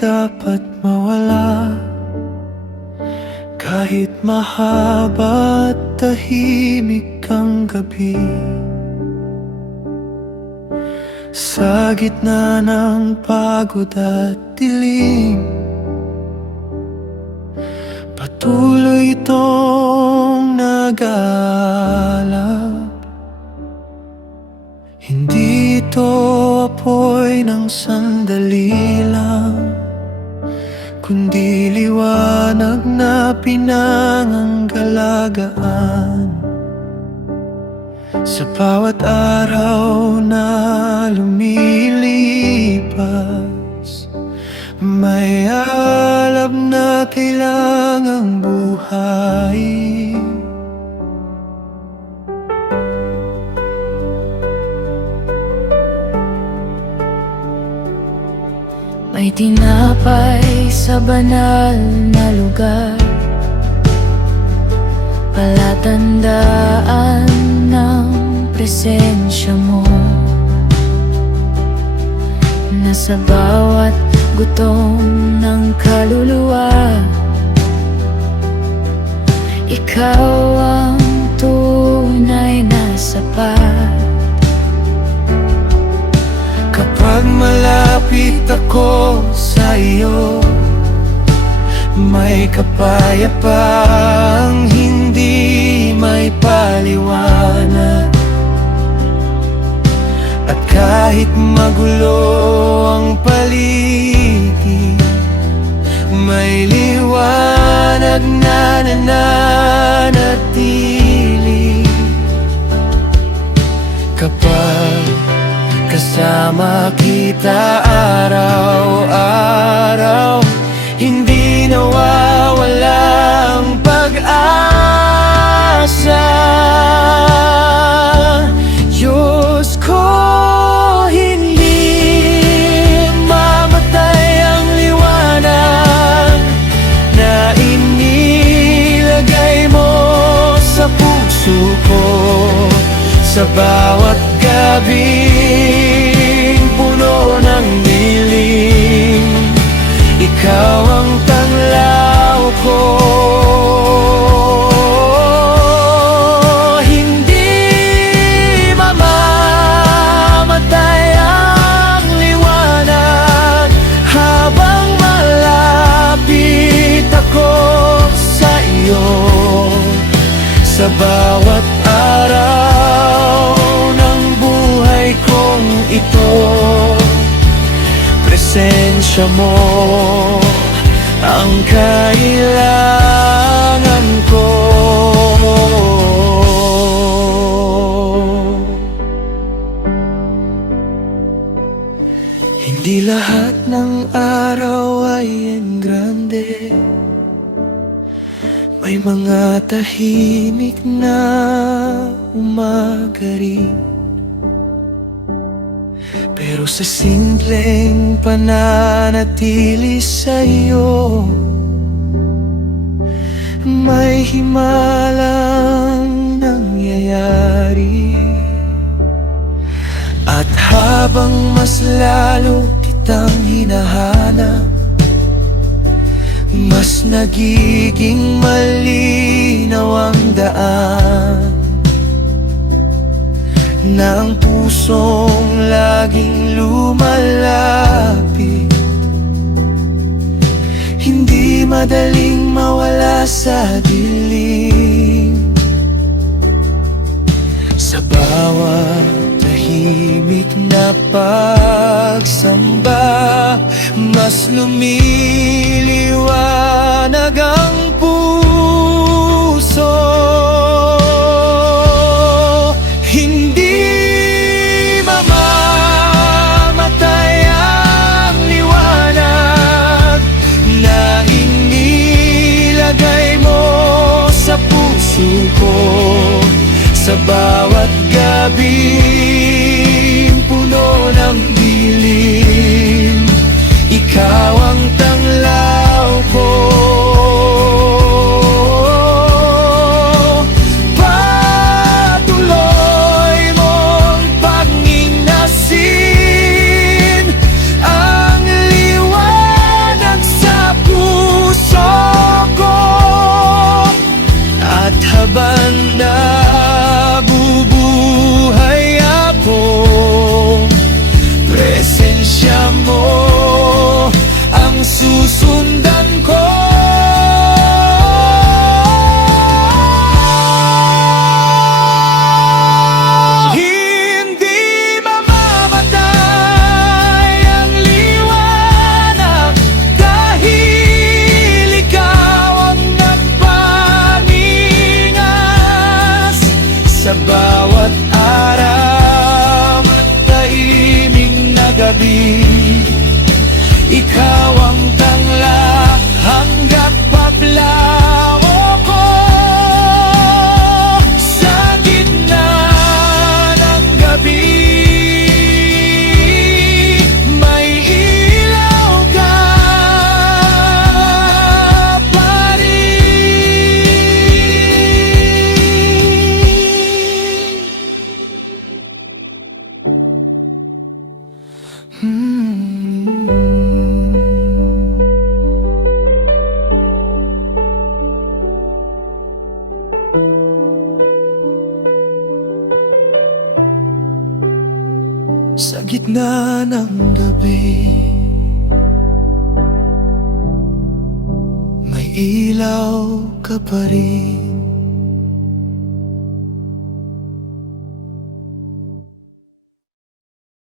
dapat mawala. Kahit mahaba at tahimik ang gabi, sa gitna ng pagod at dilim, patuloy itong nag-aalab. Hindi ito apoy ng sandali lang, kundi liwanag na pinanganggalagaan. Sa bawat araw na lumilipas, may alab na kailangang buhayin. May tinapay sa banal na lugar, palatandaan ng presensya mo, na sa bawat gutom ng kaluluwa, ikaw ang tunay na sapat. Kapag malapit ako sa iyo, may kapayapang hindi may paliwanag. At kahit magulo ang paligid, may liwanag na nananatili. Kapag kasama kita araw-araw, hindi nawawala ang pag-asa. Diyos ko, hindi mamatay ang liwanag na inilagay mo sa puso ko. Sa bawat gabing puno ng dilim, ikaw ang tanglaw ko. Hindi mamamatay ang liwanag habang malapit ako sa iyo. Sa bawat araw ng buhay kong ito, presensya mo ang kailangan ko. Hindi lahat ng araw ay engrande, may mga tahimik na umaga rin. Pero sa simpleng pananatili sa iyo, may himalang nangyayari. At habang mas lalo kitang hinahanap, mas nagiging malinaw ang daan, na ang pusong laging lumalapit, hindi madaling mawala sa dilim. Sa bawat tahimik na pagsamba, mas lumiliwanag ang puso. Hindi mamamatay ang liwanag na inilagay mo sa puso ko. Sa bawat gabing puno ng dilim, ikaw ang tanglaw ko. Patuloy mong panginasin ang liwanag ikaw ang tangla hanggang paplao ko. Sa gitna ng gabi, may ilaw ka pa sa gitna ng gabi, may ilaw ka pa rin.